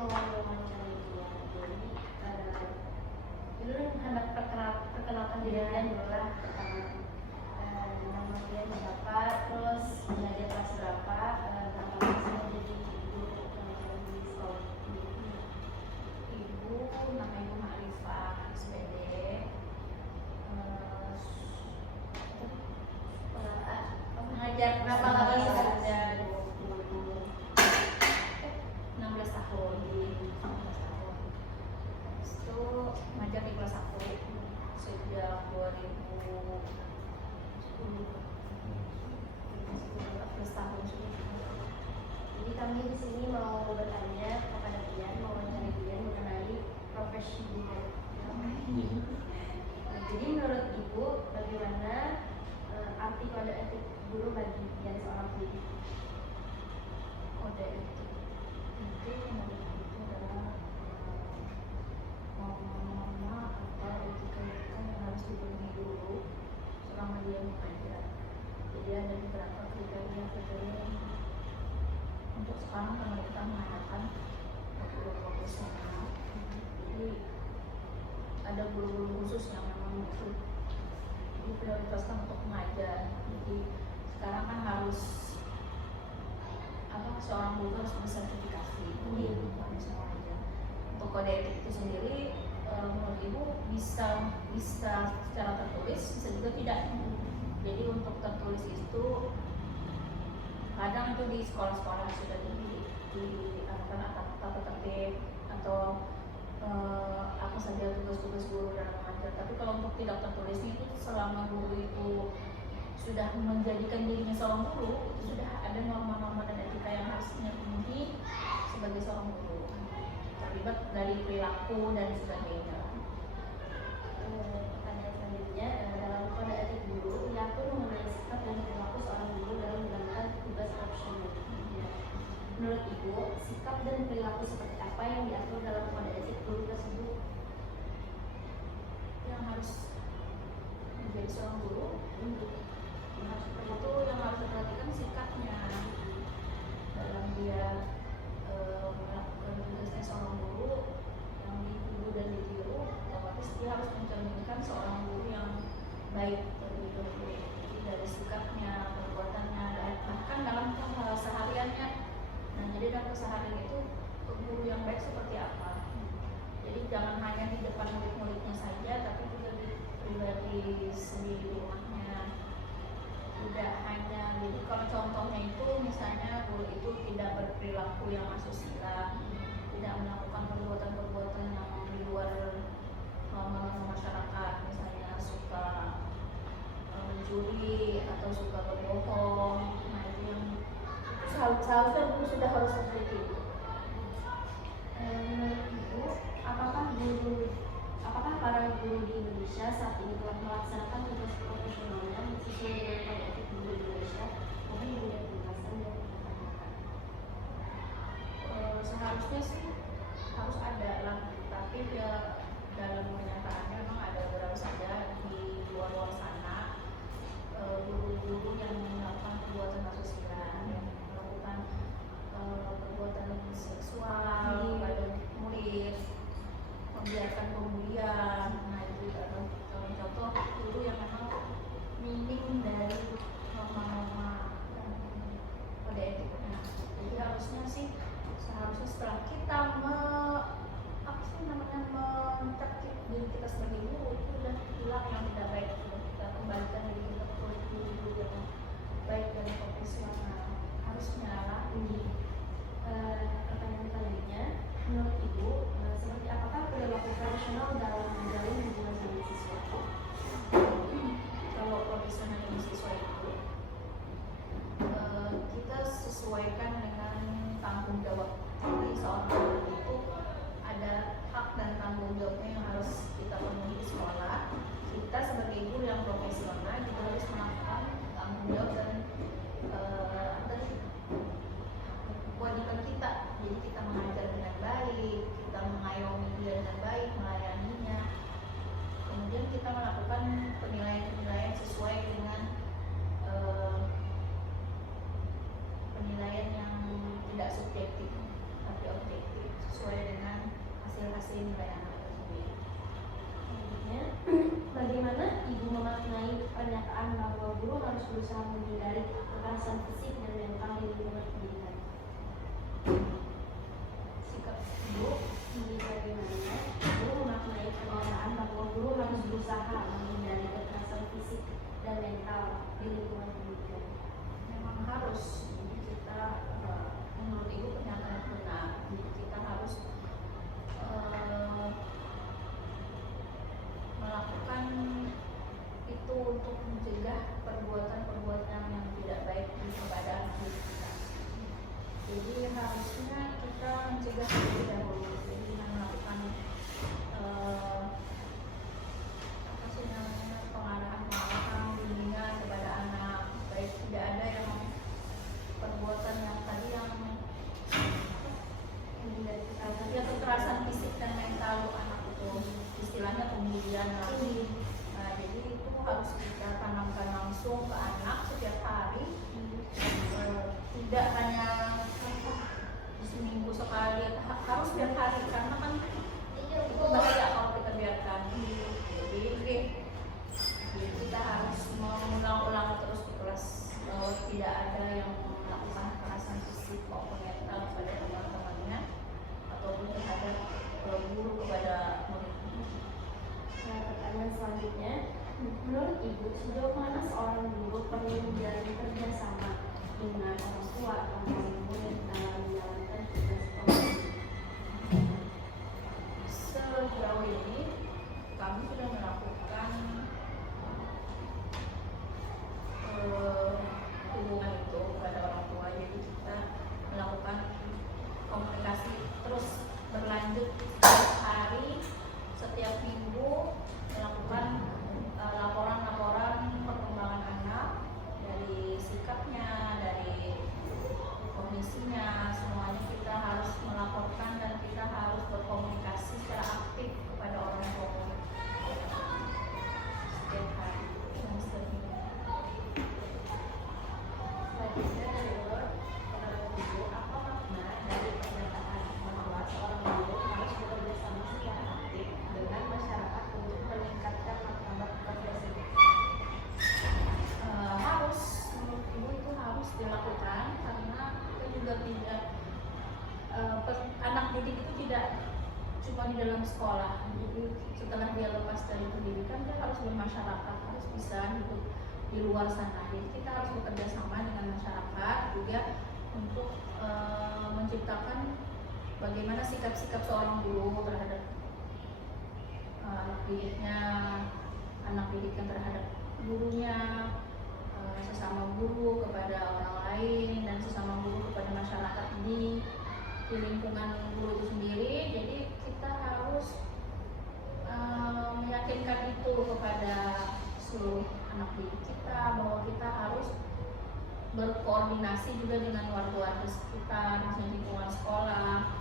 mau wawancara dia. Jadi dulu hendak perkenalkan diri dia dulu lah pertama. Nama dia siapa, terus belajar kelas berapa, nama kelasnya jadi ibu di sekolah. Ibu namanya Ma'rifah SPD. Mengajar berapa lama sudah? 16 tahun. Itu mengajar di kelas 1 sejak 2010. 14 tahun sudah. Jadi kami di sini mau bertanya kepada Dian, mau mencari Dian mengenai profesi Dian. Jadi menurut Ibu, bagaimana arti kode etik guru bagi Dian seorang guru? Kode etik itu menurut itu adalah norma-norma atau etika-etika yang harus dipenuhi guru selama dia mengajar. Jadi ada beberapa kriteria untuk sekarang karena kita mengadakan guru profesional. Jadi ada guru-guru khusus yang memang itu diprioritaskan untuk mengajar. Jadi sekarang kan harus seorang guru harus bersertifikasi. Jadi bukan bisa mengajar. Untuk kode etik itu sendiri menurut Ibu bisa secara tertulis, bisa juga tidak. Jadi untuk tertulis itu kadang itu di sekolah-sekolah sudah diarahkan tata tertib atau apa saja tugas-tugas guru dalam mengajar. Tapi kalau untuk tidak tertulisnya itu selama guru itu sudah menjadikan dirinya seorang guru, itu sudah ada norma-norma dan etika yang harusnya dipenuhi sebagai seorang guru, terlibat dari perilaku dan sebagainya. Pertanyaan selanjutnya, dalam kode etik guru diatur mengenai sikap dan perilaku seorang guru dalam menjalankan tugas profesional. Menurut Ibu, sikap dan perilaku seperti apa yang diatur dalam kode etik guru tersebut? Yang harus menjadi seorang guru, itu yang harus diperhatikan sikapnya dalam dia melakukan tugasnya seorang guru yang dituju dan ditiru. Otomatis dia harus mencerminkan seorang guru yang baik terlebih dahulu. Jadi dari sikapnya, perbuatannya, dan bahkan dalam hal sehariannya. Nah, jadi dalam keseharian itu guru yang baik seperti apa? Jadi jangan hanya di depan murid-muridnya saja, tapi juga di pribadi sendiri di rumahnya. Tidak hanya, jadi kalau contohnya itu misalnya guru itu tidak berperilaku yang asusila, tidak melakukan perbuatan-perbuatan yang di luar norma-norma masyarakat, misalnya suka mencuri atau suka berbohong. Nah, itu yang seharusnya guru sudah harus seperti itu. Menurut Ibu, apakah para guru di Indonesia saat ini telah melaksanakan tugas profesionalnya sesuai dengan kode etik guru di Indonesia? Mungkin Ibu ada penjelasan dan pertanyaan. Seharusnya sih harus ada lah, tapi ya dalam kenyataannya memang ada beberapa saja di luar sana guru-guru yang melakukan perbuatan asusila, yang melakukan perbuatan seksual pada murid, membiarkan pembulian. Nah, itu contoh guru yang memang minim dari norma-norma kode etiknya. Jadi harusnya sih setelah kita mentertib diri kita sebagai guru, itu sudah hilang yang tidak baik, sudah kita kembalikan diri kita ke guru yang baik dan profesional. Harusnya lah ini. Pertanyaan selanjutnya, menurut Ibu, seperti apakah perilaku profesional dalam menjalin hubungan dengan siswa? Kalau profesional dengan siswa itu kita sesuaikan dengan tanggung jawab. Jadi seorang guru itu ada hak dan tanggung jawabnya yang harus kita penuhi di sekolah. Kita sebagai guru yang profesional juga harus melakukan tanggung jawab dan kewajiban kita. Jadi kita mengajar dengan baik, kita mengayomi dia dengan baik, melayaninya. Kemudian kita melakukan penilaian-penilaian sesuai dengan penilaian yang tidak subjektif. tapi objektif sesuai dengan hasil-hasil nilai anak itu sendiri. Selanjutnya, bagaimana ibu memaknai pernyataan bahwa guru harus berusaha menghindari kekerasan fisik dan mental di lingkungan pendidikan? Sikap ibu Jadi bagaimana ibu memaknai pernyataan bahwa guru harus berusaha menghindari kekerasan fisik dan mental di lingkungan pendidikan? memang harus, jadi kita menurut ibu pernyataan itu benar, jadi kita harus melakukan itu untuk mencegah perbuatan-perbuatan yang tidak baik kepada anak didik kita. Jadi harusnya kita mencegah terlebih dahulu, jadi dengan melakukan apa sih namanya, pengarahan bimbingan kepada anak, baik tidak ada yang perbuatan yang tadi yang Menghindari kekerasan ya kekerasan fisik dan mental anak itu, istilahnya pembulian lah. Nah, jadi itu harus kita tanamkan langsung ke anak setiap hari. Tidak hanya seminggu sekali, harus setiap hari, karena kan itu bahaya kalau kita biarkan. Jadi kita harus mengulang-ulang terus di kelas bahwa tidak ada yang melakukan kekerasan fisik maupun mental kepada teman-temannya ataupun terhadap guru kepada murid. Nah, pertanyaan selanjutnya, menurut ibu sejauh mana seorang guru perlu menjalin kerjasama dengan orang tua atau wali murid dalam menjalankan tugas pembelajaran? Sejauh ini kami sudah melakukan hubungan itu kepada orang tua, jadi kita melakukan komunikasi terus berlanjut setiap hari, setiap minggu melakukan laporan-laporan perkembangan anak dari sikapnya, dari kondisinya, semuanya kita harus melaporkan dan kita harus berkomunikasi secara aktif kepada orang tua setiap hari dan setiap minggu. Selanjutnya dari Lord, menurut ibu apa makna dari pernyataan bahwa seorang guru harus bekerja sama secara aktif dengan masyarakat untuk meningkatkan martabat profesi? Harus, menurut ibu itu harus dilakukan karena kita juga tidak anak didik itu tidak cuma di dalam sekolah, jadi setelah dia lepas dari pendidikan dia harus bermasyarakat, harus bisa hidup di luar sana. Jadi kita harus bekerja sama dengan masyarakat juga untuk menciptakan bagaimana sikap-sikap seorang guru terhadap anak didiknya, anak didiknya terhadap gurunya, sesama guru kepada orang lain, dan sesama guru kepada masyarakat di lingkungan guru itu sendiri. Jadi kita harus meyakinkan itu kepada seluruh anak didik kita bahwa kita harus berkoordinasi juga dengan warga-warga sekitar, misalnya lingkungan sekolah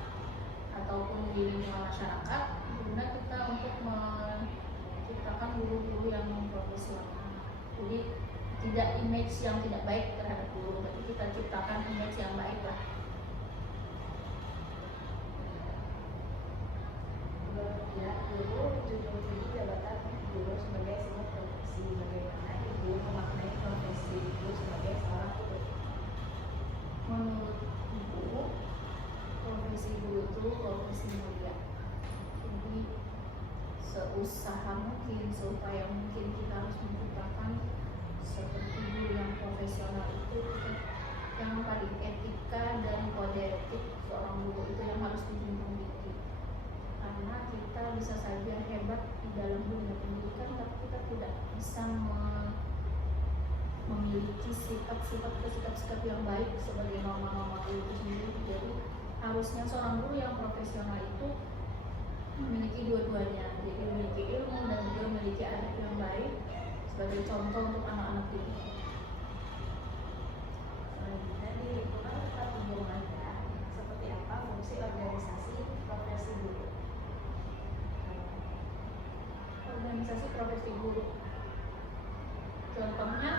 ataupun di lingkungan masyarakat, guna kita untuk menciptakan guru-guru yang profesional. Jadi tidak image yang tidak baik terhadap guru, tapi kita ciptakan image yang baik lah. Ya, guru menjunjung tinggi jabatan guru sebagai sebuah profesi. Bagaimana ibu memaknai profesi guru sebagai seorang guru? Menurut ibu, profesi guru itu profesi mulia. Jadi seusaha mungkin, seupaya mungkin kita harus menciptakan seperti guru yang profesional itu, yang paling etika dan kode etik seorang guru itu yang harus dijunjung tinggi. Karena kita bisa saja hebat di dalam dunia pendidikan, tapi kita tidak bisa memiliki sikap-sikap yang baik sebagai norma-norma guru itu sendiri. Jadi harusnya seorang guru yang profesional itu memiliki dua-duanya, jadi memiliki ilmu dan juga memiliki adab yang baik sebagai contoh untuk anak-anak didik. Selanjutnya, di lingkungan tempat ibu mengajar, seperti apa fungsi organisasi profesi guru? Organisasi profesi guru, contohnya,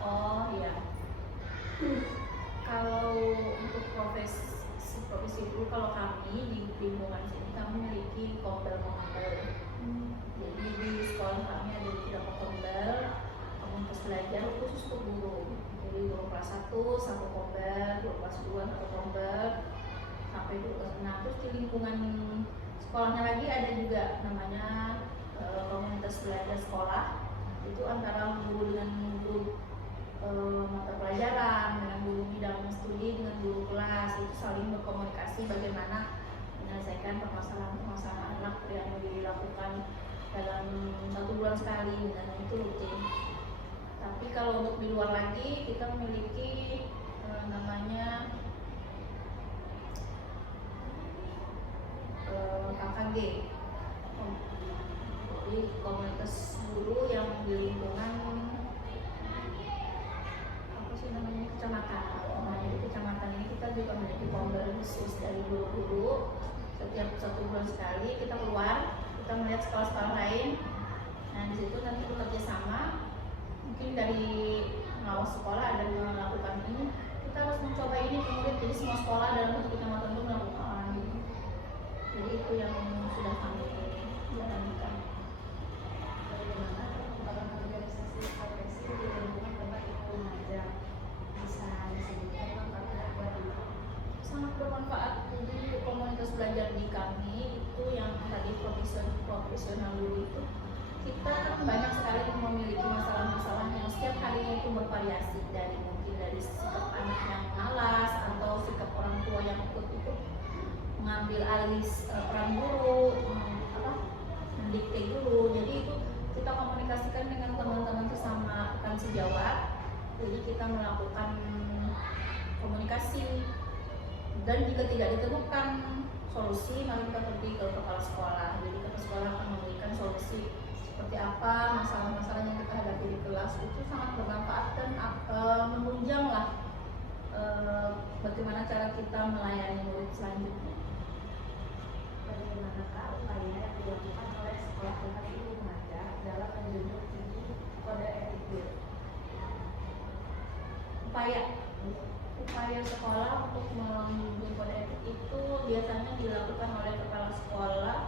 oh iya, Kalau untuk profesi guru, kalau kami di lingkungan sini kami memiliki kombel-kombel. Jadi di sekolah kami ada 3 kombel, komunitas belajar khusus untuk guru. Jadi guru kelas 1 satu kombel, guru kelas 2 satu kombel, sampai guru kelas 6. Terus di lingkungan sekolahnya lagi ada juga namanya komunitas belajar sekolah. Itu antara guru dengan guru mata pelajaran, dengan guru bidang studi, dengan guru kelas, itu saling berkomunikasi bagaimana menyelesaikan permasalahan-permasalahan anak yang dilakukan dalam 1 bulan sekali, dan itu rutin. Tapi kalau untuk di luar lagi kita memiliki namanya KKG, jadi komunitas guru yang di lingkungan kecamatan. Nah, jadi kecamatan ini kita juga memiliki kombel khusus dari guru-guru. Setiap 1 bulan sekali kita keluar, kita melihat sekolah-sekolah lain. Nah, di situ nanti bekerja sama. Mungkin dari pengawas sekolah ada yang melakukan ini, kita harus mencoba ini, kemudian jadi semua sekolah dalam satu kecamatan itu melakukan. Jadi itu yang sudah kami jalankan. Bagaimana perkembangan organisasi profesi di lingkungan tempat ibu mengajar? Bisa disebutkan manfaatnya buat ibu? Sangat bermanfaat. Jadi komunitas belajar di kami itu yang tadi profesional dulu itu, kita kan banyak sekali memiliki masalah-masalah yang setiap harinya itu bervariasi, dari mungkin dari sikap anak yang malas atau sikap orang tua yang ikut-ikut mengambil alih peran guru, mendikte guru. Jadi itu kita komunikasikan dengan teman-teman sesama rekan sejawat. Jadi kita melakukan komunikasi, dan jika tidak ditemukan solusi, maka kita pergi ke kepala sekolah. Jadi kepala sekolah akan memberikan solusi seperti apa masalah-masalah yang kita hadapi di kelas. Itu sangat bermanfaat dan menunjanglah bagaimana cara kita melayani murid selanjutnya. Bagaimanakah upaya yang dilakukan oleh sekolah tempat ibu mengajar dalam menjunjung tinggi kode etik guru? Upaya sekolah untuk menjunjung kode etik itu biasanya dilakukan oleh kepala sekolah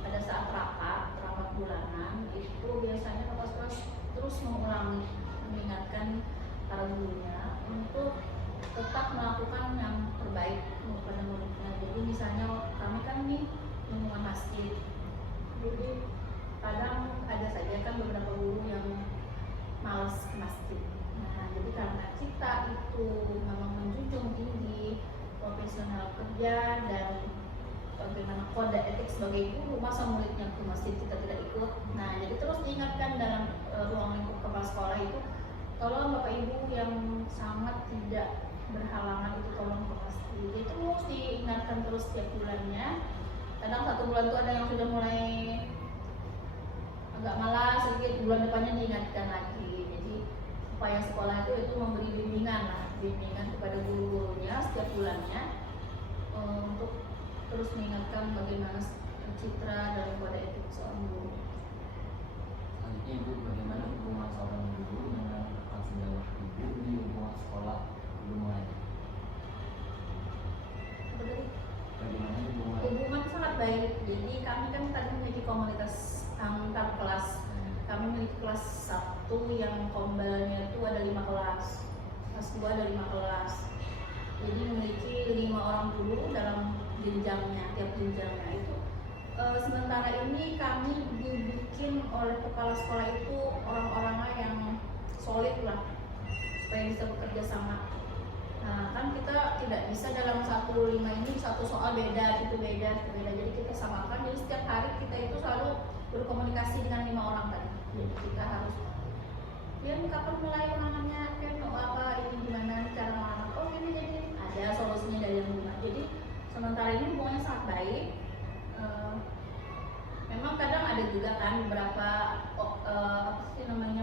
pada saat rapat bulanan. Itu biasanya kepala sekolah terus mengulangi, mengingatkan para gurunya untuk tetap melakukan yang terbaik kepada muridnya. Jadi misalnya kami kan nih lingkungan masjid, jadi kadang ada saja kan beberapa guru yang malas ke masjid. Nah, jadi karena kita itu memang menjunjung tinggi profesional kerja dan bagaimana kode etik sebagai guru, masa muridnya ke masjid kita tidak ikut. Nah, jadi terus diingatkan dalam ruang lingkup kepala sekolah itu, tolong Bapak Ibu yang sangat tidak berhalangan itu tolong ke masjid. Itu terus diingatkan terus setiap bulannya. Kadang 1 bulan itu ada yang sudah mulai agak malas sedikit, bulan depannya diingatkan lagi. Jadi upaya sekolah itu memberi bimbingan kepada guru-gurunya setiap bulannya untuk terus mengingatkan bagaimana citra dan kode etik seorang guru. Selanjutnya Ibu, bagaimana hubungan seorang guru dengan rekan sejawat Ibu di lingkungan sekolah belum mulai? Bagaimana Hubungan sangat baik. Jadi kami kan tadi memiliki komunitas antar kelas. Kami memiliki kelas 1 yang kombelnya itu ada 5 kelas, kelas 2 ada 5 kelas. Jadi memiliki 5 orang guru dalam jenjangnya, tiap jenjangnya itu. Sementara ini kami dibikin oleh kepala sekolah itu orang-orangnya yang solid lah, supaya bisa bekerja sama. Nah, kan kita tidak bisa dalam 1-5 ini satu soal beda, itu beda. Jadi kita samakan. Jadi setiap hari kita itu selalu berkomunikasi dengan 5 orang tadi. Jadi kita harus, kapan mulai penanganannya, apa ini gimana cara menangan? Oh ini, jadi ada solusinya dari yang lima. Jadi sementara ini hubungannya sangat baik. Memang kadang ada juga kan beberapa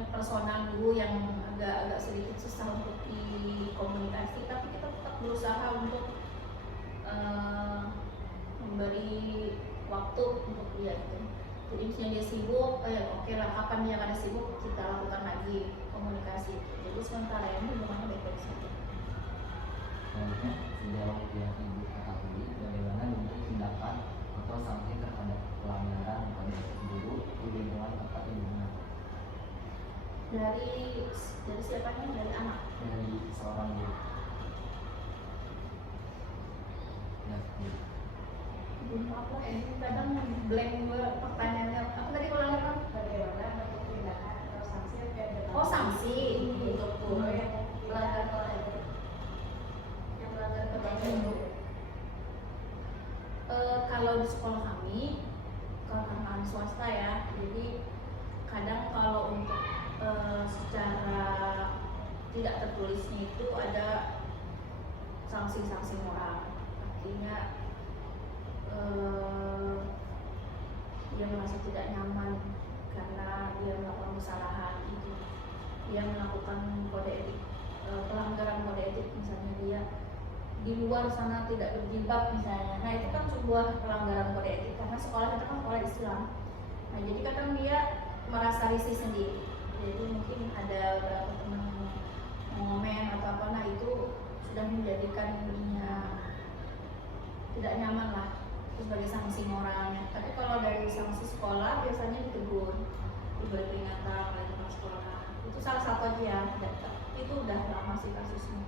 personal guru yang agak sedikit susah untuk dikomunikasi, tapi kita tetap berusaha untuk memberi waktu untuk dia gitu. Jadi misalnya dia sibuk, oke lah, kapan dia ada sibuk kita lakukan lagi komunikasi. Jadi sementara ini hubungannya baik-baik saja. Selanjutnya, sejauh yang Ibu ketahui, bagaimana bentuk tindakan atau sanksi terhadap pelanggaran kode etik guru di lingkungan tempat Ibu mengajar? Dari siapanya? Dari anak. Dari seorang guru. Ya, Ibu. Belum apa ini kadang blank gue pertanyaannya. Apa tadi ulangi kan? Bagaimana bentuk tindakan atau sanksi yang kayak Oh, sanksi untuk guru yang melanggar kode etik. Yang melanggar kode etik. Kalau di sekolah kami, kalau kami swasta ya, jadi kadang kalau untuk secara tidak tertulisnya itu ada sanksi-sanksi moral. Artinya dia merasa tidak nyaman karena dia melakukan kesalahan itu, dia melakukan kode etik, pelanggaran kode etik, misalnya dia di luar sana tidak berjilbab misalnya. Nah itu kan sebuah pelanggaran kode etik karena sekolah kita kan sekolah Islam. Nah jadi kadang dia merasa risih sendiri. Jadi mungkin ada beberapa teman ngomen atau apa, nah itu sudah menjadikan dirinya tidak nyaman lah, itu sebagai sanksi moralnya. Tapi kalau dari sanksi sekolah biasanya ditegur, diberi peringatan oleh kepala sekolah. Itu salah satu aja, itu udah lama sih kasusnya.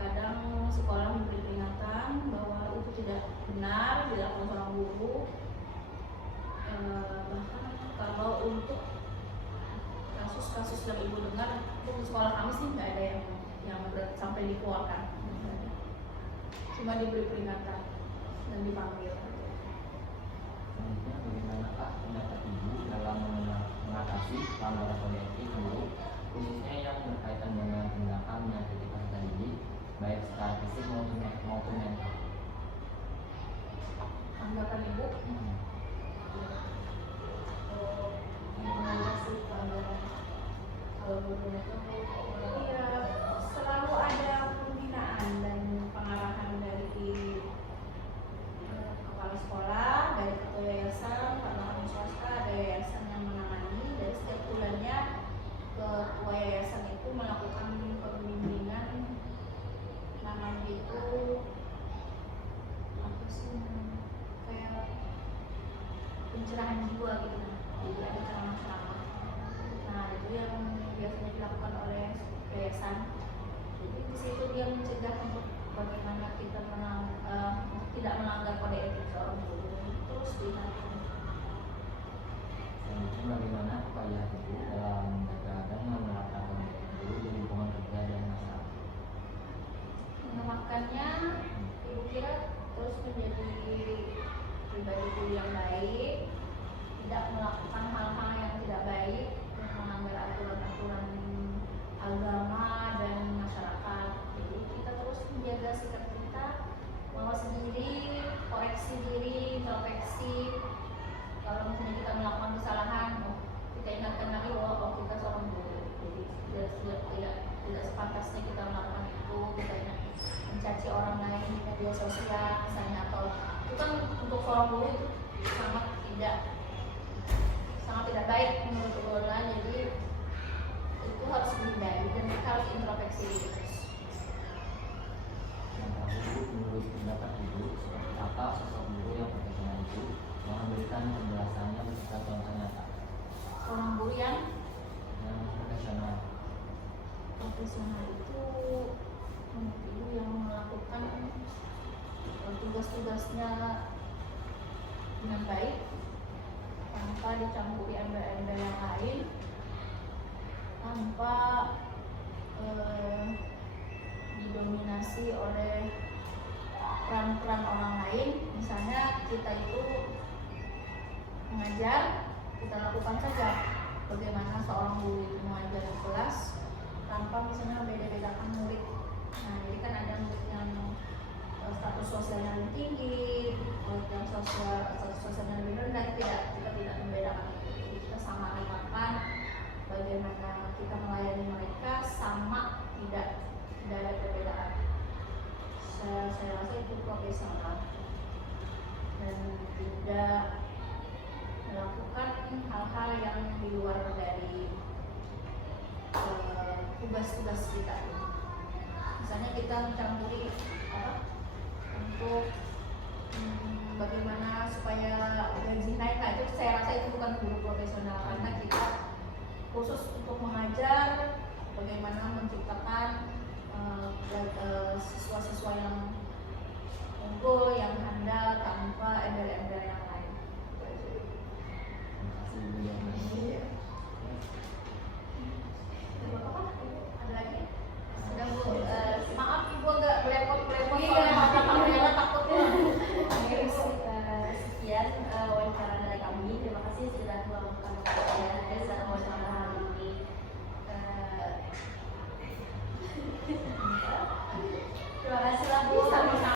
Kadang sekolah memberi peringatan bahwa itu tidak benar dilakukan seorang guru. Bahkan kalau untuk kasus-kasus yang ibu dengar, untuk sekolah kami sih nggak ada yang sampai dikeluarkan, cuma diberi peringatan dan dipanggil. Selanjutnya, bagaimanakah pendapat Ibu dalam mengatasi pelanggaran kode etik guru, khususnya yang berkaitan dengan tindakan menyakiti peserta didik, baik secara fisik maupun mental? Tanggapan ibu? Gimana sih pelanggaran kalau gurunya itu Iya, selalu ada pembinaan dan pengarahan dari kepala sekolah, dari ketua yayasan. Karena kami swasta ada yayasan yang menangani, dan setiap bulannya ketua yayasan itu melakukan pembimbingan, namanya itu apa sih namanya, kayak pencerahan jiwa gitu. Jadi ada ceramah-ceramah. Nah itu yang biasanya dilakukan oleh yayasan. Jadi di situ dia mencegah untuk bagaimana kita tidak melanggar kode etik seorang guru. Terus diingatkan. Selanjutnya, bagaimana upaya Ibu dalam menjaga dan menerapkan kode etik guru di lingkungan kerja dan masyarakat? Mengamalkannya, ibu kira terus menjadi pribadi guru yang baik, tidak melakukan hal-hal yang tidak baik, melanggar aturan-aturan agama dan masyarakat. Jadi kita terus menjaga sikap kita, mawas diri, koreksi diri, introspeksi. Kalau misalnya kita melakukan kesalahan, kita ingatkan lagi bahwa kita seorang guru. Jadi tidak sepantasnya kita melakukan itu, misalnya mencaci orang lain di media sosial misalnya, atau itu kan untuk seorang guru itu sangat tidak baik menurut Ulama. Jadi itu harus dihindari dan kita harus introspeksi diri. Yang terakhir, menurut pendapat Ibu, seperti apa sosok guru yang profesional itu yang memberikan penjelasannya beserta contoh nyata? Seorang guru yang Profesional itu menurut ibu yang melakukan tugas-tugasnya dengan baik, tanpa dicampuri embel-embel yang lain, tanpa didominasi oleh peran-peran orang lain. Misalnya kita itu mengajar, kita lakukan saja bagaimana seorang guru itu mengajar di kelas tanpa misalnya beda-bedakan murid. Nah, jadi kan ada murid yang status sosialnya lebih tinggi, murid yang status sosialnya lebih rendah. Kita tidak membedakan itu. Jadi kita sama ratakan bagaimana kita melayani mereka, sama, tidak ada perbedaan. Saya rasa itu profesional dan tidak melakukan hal-hal yang di luar dari tugas-tugas kita. misalnya kita mencampuri apa untuk bagaimana supaya gaji naik. Nah itu saya rasa itu bukan guru profesional, karena kita khusus untuk mengajar bagaimana menciptakan siswa-siswa yang unggul, yang handal tanpa embel-embel yang